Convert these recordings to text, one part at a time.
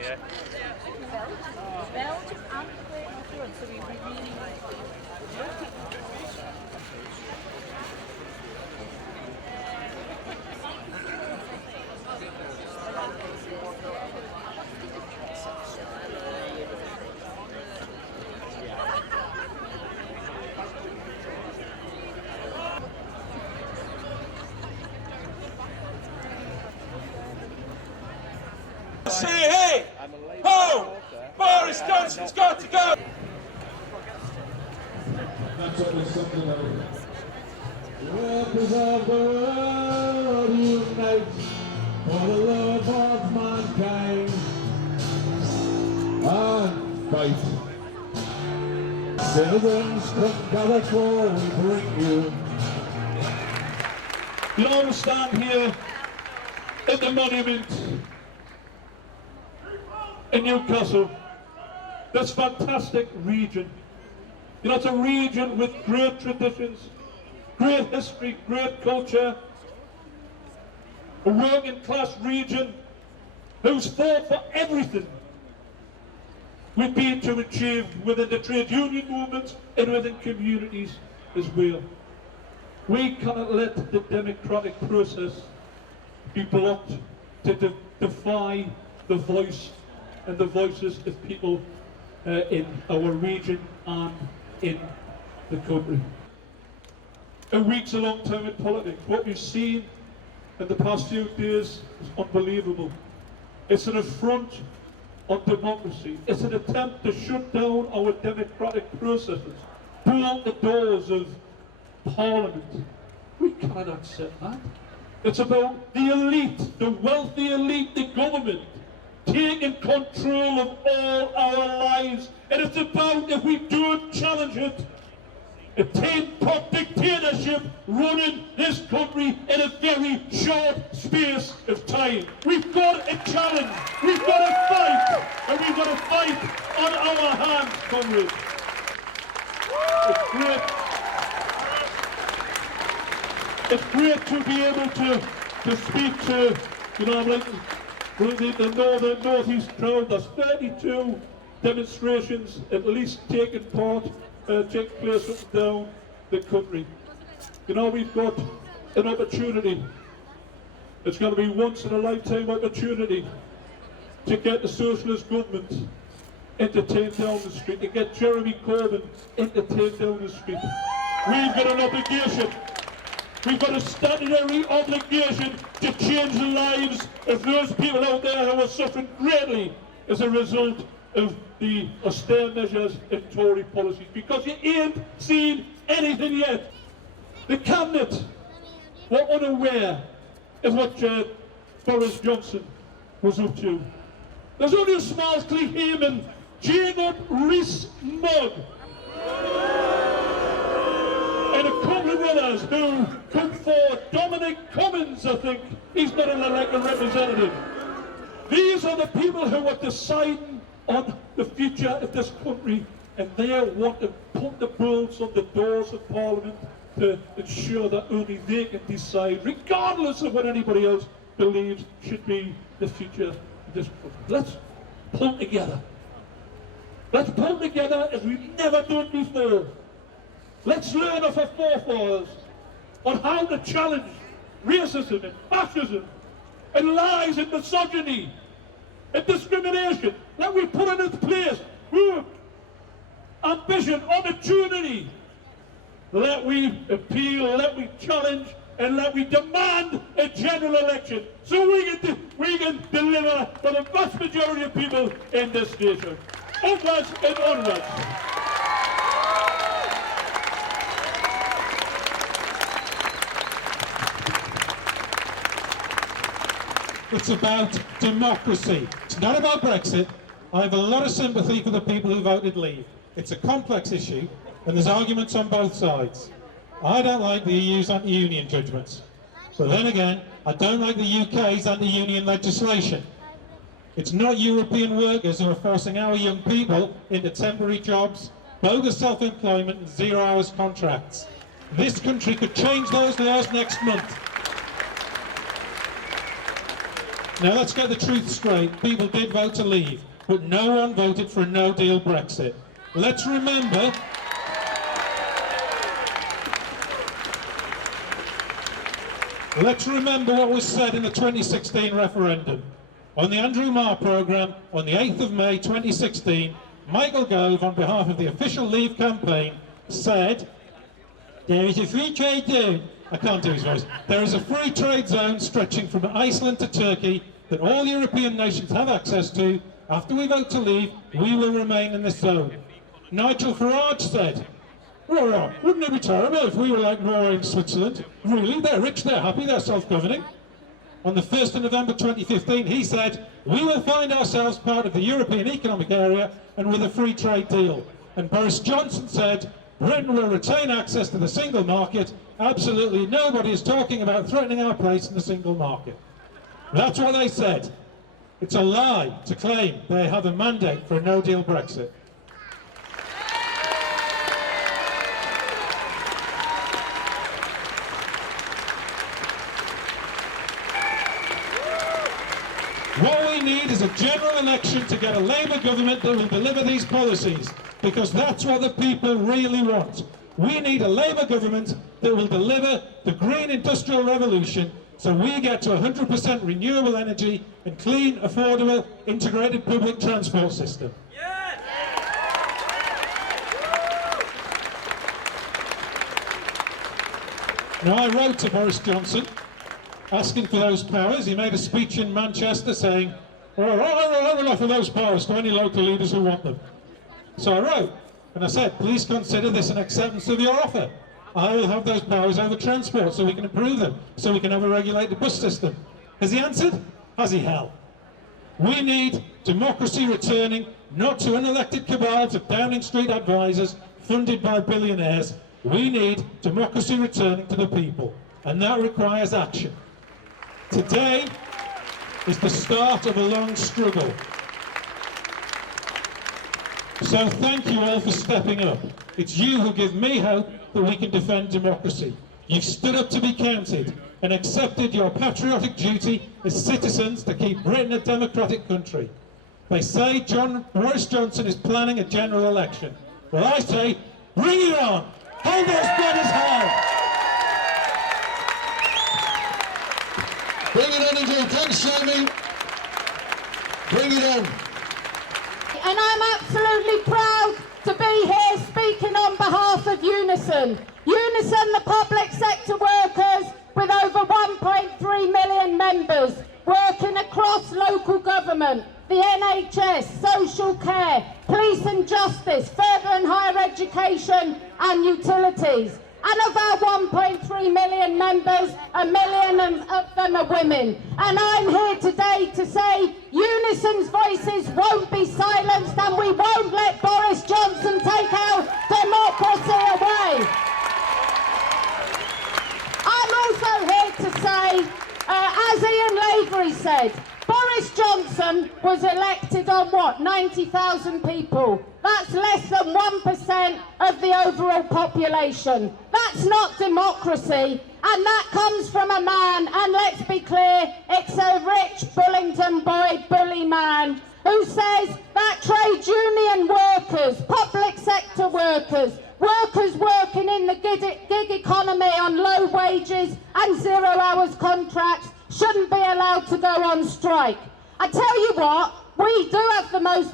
Yeah. Say hey! Ho! Boris Johnson's got to go! That's what there's something about it. Workers of the world unite for the love of mankind and fight. Citizens, come gather for we bring you. You know, we stand here at the monument in Newcastle, this fantastic region. You know, it's a region with great traditions, great history, great culture, a working class region who's fought for everything we've been to achieve within the trade union movement and within communities as well. We cannot let the democratic process be blocked to defy the voice and the voices of people in our region and in the country. A week's a long time in politics. What we've seen in the past few days is unbelievable. It's an affront on democracy. It's an attempt to shut down our democratic processes, bolt the doors of Parliament. We cannot accept that. It's about the elite, the wealthy elite, the government, taking control of all our lives. And it's about, if we don't challenge it, a tin-pot dictatorship running this country in a very short space of time. We've got a challenge, we've got to fight, and we've got to fight on our hands, comrades. It's great to be able to speak to, you know, like the northeast crowd. There's 32 demonstrations at least taking place up and down the country. You know, we've got an opportunity. It's going to be once in a lifetime opportunity to get the socialist government entertained down the street, to get Jeremy Corbyn entertained down the street. We've got an obligation. We've got a statutory obligation to change the lives of those people out there who are suffering greatly as a result of the austere measures in Tory policies, because you ain't seen anything yet. The Cabinet were unaware of what Boris Johnson was up to. There's only a small claim in Jacob Rees-Mogg and a couple of others who come forward. Dominic Cummings, I think, he's not an elected representative. These are the people who are deciding on the future of this country, and they want to put the bolts on the doors of Parliament to ensure that only they can decide, regardless of what anybody else believes should be the future of this country. Let's pull together. Let's pull together as we've never done before. Let's learn of our forefathers on how to challenge racism and fascism and lies and misogyny and discrimination. Let we put in its place work, ambition, opportunity. Let we appeal, let we challenge, and let we demand a general election so we can deliver for the vast majority of people in this nation. Onwards and onwards. It's about democracy. It's not about Brexit. I have a lot of sympathy for the people who voted leave. It's a complex issue, and there's arguments on both sides. I don't like the EU's anti-union judgments. But then again, I don't like the UK's anti-union legislation. It's not European workers who are forcing our young people into temporary jobs, bogus self-employment and 0 hours contracts. This country could change those laws next month. Now let's get the truth straight. People did vote to leave, but no one voted for a no-deal Brexit. Let's remember what was said in the 2016 referendum. On the Andrew Marr programme, on the 8th of May 2016, Michael Gove, on behalf of the official Leave campaign, said, "There is a free trade zone." I can't do his voice. "There is a free trade zone stretching from Iceland to Turkey that all European nations have access to. After we vote to leave, we will remain in this zone." Nigel Farage said, "Well, wouldn't it be terrible if we were like Norway and Switzerland? Really? They're rich, they're happy, they're self-governing." On the 1st of November 2015, he said, "We will find ourselves part of the European Economic Area and with a free trade deal." And Boris Johnson said, "Britain will retain access to the single market. Absolutely nobody is talking about threatening our place in the single market." That's what they said. It's a lie to claim they have a mandate for a no-deal Brexit. What we need is a general election to get a Labour government that will deliver these policies, because that's what the people really want. We need a Labour government that will deliver the green industrial revolution so we get to 100% renewable energy and clean, affordable, integrated public transport system. Now, I wrote to Boris Johnson asking for those powers. He made a speech in Manchester saying, "Well, I will offer those powers to any local leaders who want them." So I wrote, and I said, "Please consider this an acceptance of your offer. I will have those powers over transport so we can improve them, so we can over-regulate the bus system." Has he answered? Has he hell? We need democracy returning, not to unelected cabals of Downing Street advisors funded by billionaires. We need democracy returning to the people, and that requires action. Today is the start of a long struggle. So thank you all for stepping up. It's you who give me hope that we can defend democracy. You've stood up to be counted and accepted your patriotic duty as citizens to keep Britain a democratic country. They say Boris Johnson is planning a general election. Well, I say, bring it on! Hold those brothers high! Bring it on indeed. Thanks, Jamie. Bring it on. And I'm absolutely proud to be here speaking on behalf of Unison. Unison, the public sector workers with over 1.3 million members working across local government, the NHS, social care, police and justice, further and higher education and utilities. And of our 1.3 million members, 1 million of them are women. And I'm here today to say Unison's voices won't be silenced, and we won't let Boris Johnson take our democracy away. I'm also here to say, as Ian Lavery said, Boris Johnson was elected on what, 90,000 people. That's less than 1% of the overall population. That's not democracy, and that comes from a man, and let's be clear, it's a rich Bullingdon boy bully man who says that trade union workers, public sector workers, workers working in the gig economy on low wages and 0 hours contracts shouldn't be allowed to go on strike. I tell you what, we do have the most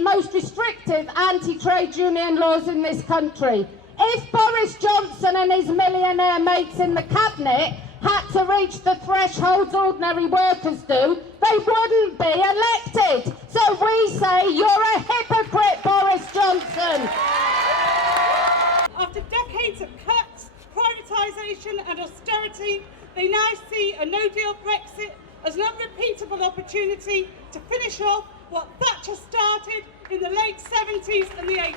most restrictive anti-trade union laws in this country. If Boris Johnson and his millionaire mates in the cabinet had to reach the thresholds ordinary workers do, they wouldn't be elected. So we say you're a hypocrite, Boris Johnson. After decades of cuts, privatisation and austerity, they now see a no-deal Brexit as an unrepeatable opportunity to finish off what Thatcher started in the late 70s and the 80s.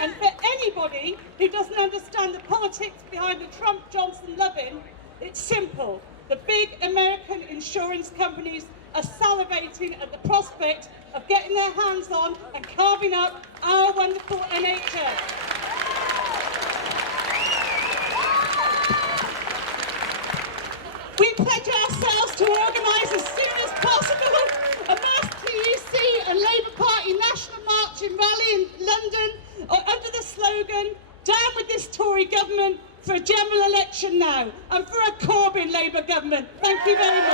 And for anybody who doesn't understand the politics behind the Trump-Johnson love-in, It's simple. The big American insurance companies are salivating at the prospect of getting their hands on and carving up our wonderful NHS. We pledge ourselves to organise as soon as possible a mass TUC and Labour Party national march and rally in London under the slogan, "Down with this Tory government," for a general election now and for a Corbyn Labour government. Thank you very much.